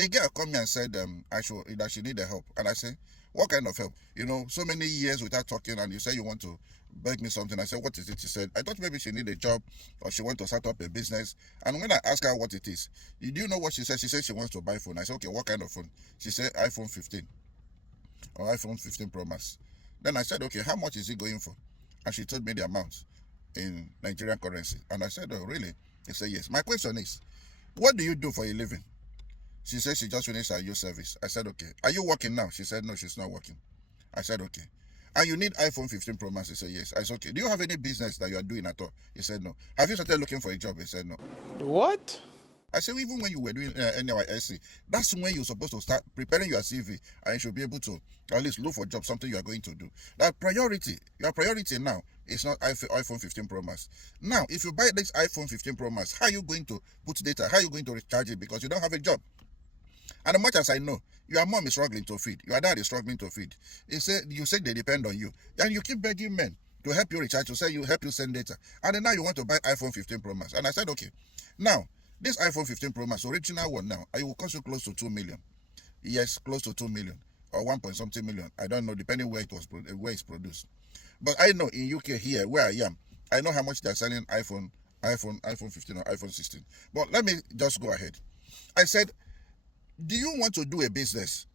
A girl come here and said that she needed help. And I said, what kind of help? So many years without talking, and you say you want to beg me something. I said, what is it? She said, I thought maybe she need a job or she want to start up a business. And when I asked her what it is, do you know what she said? She said she wants to buy phone. I said, okay, what kind of phone? She said iPhone 15 or iPhone 15 Pro Max. Then I said, okay, how much is it going for? And she told me the amount in Nigerian currency. And I said, oh, really? She said, yes. My question is, what do you do for a living? She said she just finished her youth service. I said, okay. Are you working now? She said, no, she's not working. I said, okay. And you need iPhone 15 Pro Max? He said, yes. I said, okay. Do you have any business that you are doing at all? He said, no. Have you started looking for a job? He said, no. What? I said, even when you were doing NYSC, that's when you're supposed to start preparing your CV, and you should be able to at least look for a job, something you are going to do. That priority, your priority now is not iPhone 15 Pro Max. Now, if you buy this iPhone 15 Pro Max, how are you going to put data? How are you going to recharge it? Because you don't have a job. And as much as I know, your mom is struggling to feed, your dad is struggling to feed. You say they depend on you, and you keep begging men to help you recharge, to say you help you send data, and then now you want to buy iPhone 15 Pro Max. And I said, okay, now this iPhone 15 Pro Max, original one now, it will cost you close to 2 million. Yes, close to 2 million or 1 point something million. I don't know, depending where it's produced. But I know in UK here where I am, I know how much they're selling iPhone 15 or iPhone 16. But let me just go ahead. I said, do you want to do a business?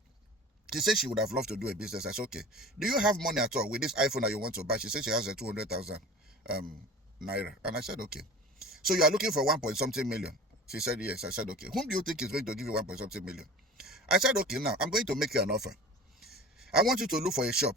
She said she would have loved to do a business. I said, okay. Do you have money at all with this iPhone that you want to buy? She said she has a 200,000 naira. And I said, okay. So you are looking for 1 point something million? She said, yes. I said, okay. Whom do you think is going to give you 1 point something million? I said, okay, now I'm going to make you an offer. I want you to look for a shop,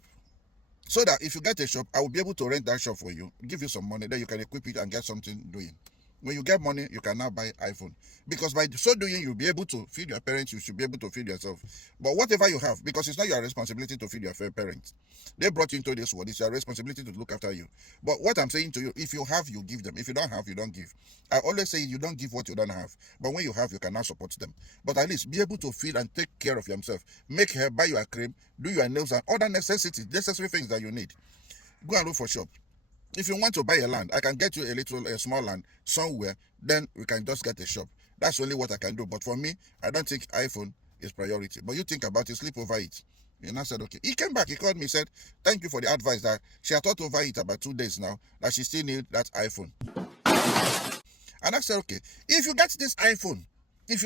so that if you get a shop, I will be able to rent that shop for you, give you some money, then you can equip it and get something doing. When you get money, you can now buy iPhone. Because by so doing, you'll be able to feed your parents, you should be able to feed yourself. But whatever you have, because it's not your responsibility to feed your parents. They brought you into this world, it's your responsibility to look after you. But what I'm saying to you, if you have, you give them. If you don't have, you don't give. I always say you don't give what you don't have. But when you have, you can now support them. But at least be able to feed and take care of yourself. Make hair, buy your cream, do your nails, and other necessities, necessary things that you need. Go and look for shop. If you want to buy a land, I can get you a small land somewhere, then we can just get a shop. That's only what I can do. But for me, I don't think iPhone is priority. But you think about it, sleep over it. And I said, okay. He came back, he called me, said, thank you for the advice. That she had thought over it about 2 days now, that she still need that iPhone. And I said, okay, if you get this iPhone, it's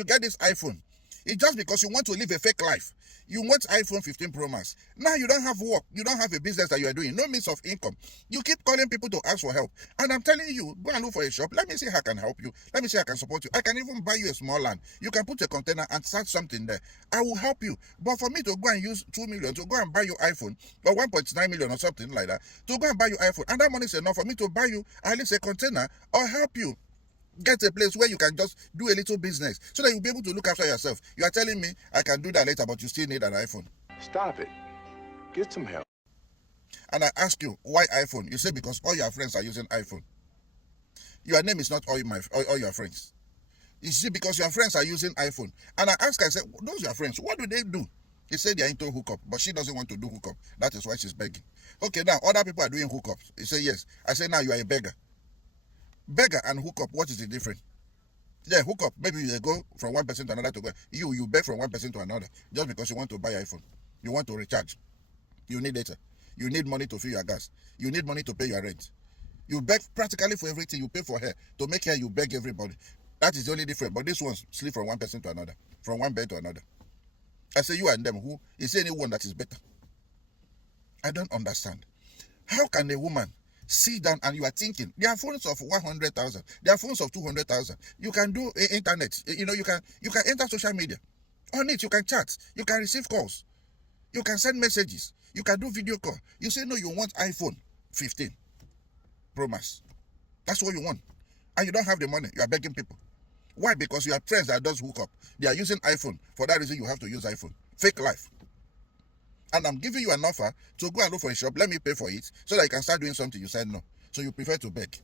just because you want to live a fake life. You want iPhone 15 Pro Max. Now you don't have work. You don't have a business that you are doing. No means of income. You keep calling people to ask for help. And I'm telling you, go and look for a shop. Let me see how I can help you. Let me see how I can support you. I can even buy you a small land. You can put a container and start something there. I will help you. But for me to go and use 2 million to go and buy you iPhone, or 1.9 million or something like that, to go and buy you iPhone, and that money is enough for me to buy you at least a container or help you get a place where you can just do a little business so that you'll be able to look after yourself. You are telling me I can do that later, but you still need an iPhone. Stop it. Get some help. And I ask you, why iPhone? You say because all your friends are using iPhone. Your name is not all your friends. You see, because your friends are using iPhone. And I ask her, I said, those your friends, what do they do? He said they're into hookup, but she doesn't want to do hookup. That is why she's begging. Okay, now other people are doing hookups. He said yes. I said now you are a beggar. Beggar and hookup, what is the difference? Yeah, hookup. Maybe you go from one person to another to go. You beg from one person to another just because you want to buy iPhone. You want to recharge. You need data. You need money to fill your gas. You need money to pay your rent. You beg practically for everything. You pay for hair. To make hair, you beg everybody. That is the only difference. But this one's sleep from one person to another, from one bed to another. I say you and them, who is anyone that is better? I don't understand. How can a woman sit down and you are thinking, there are phones of 100,000, there are phones of 200,000. You can do internet. You can enter social media. On it, you can chat. You can receive calls. You can send messages. You can do video call. You say no, you want iPhone 15 Pro Max. That's what you want. And you don't have the money. You are begging people. Why? Because you have friends that does hook up. They are using iPhone. For that reason, you have to use iPhone. Fake life. And I'm giving you an offer to go and look for a shop. Let me pay for it so that you can start doing something. You said no. So you prefer to beg.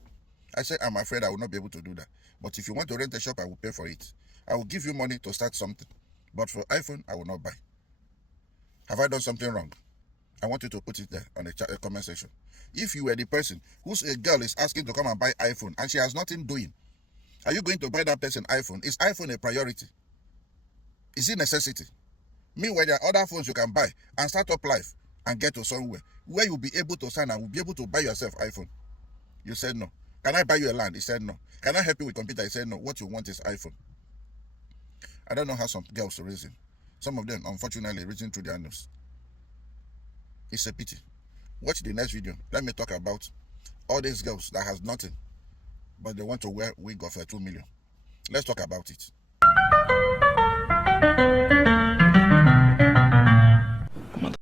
I said, I'm afraid I will not be able to do that. But if you want to rent a shop, I will pay for it. I will give you money to start something. But for iPhone, I will not buy. Have I done something wrong? I want you to put it there on the comment section. If you were the person whose a girl is asking to come and buy iPhone and she has nothing doing, are you going to buy that person iPhone? Is iPhone a priority? Is it necessity? Meanwhile, there are other phones you can buy and start up life and get to somewhere where you'll be able to sign and will be able to buy yourself iPhone. You said no. Can I buy you a land? He said no. Can I help you with computer? He said no. What you want is iPhone. I don't know how some girls reason. Some of them, unfortunately, reason through their nose. It's a pity. Watch the next video. Let me talk about all these girls that has nothing, but they want to wear wig of 2 million. Let's talk about it.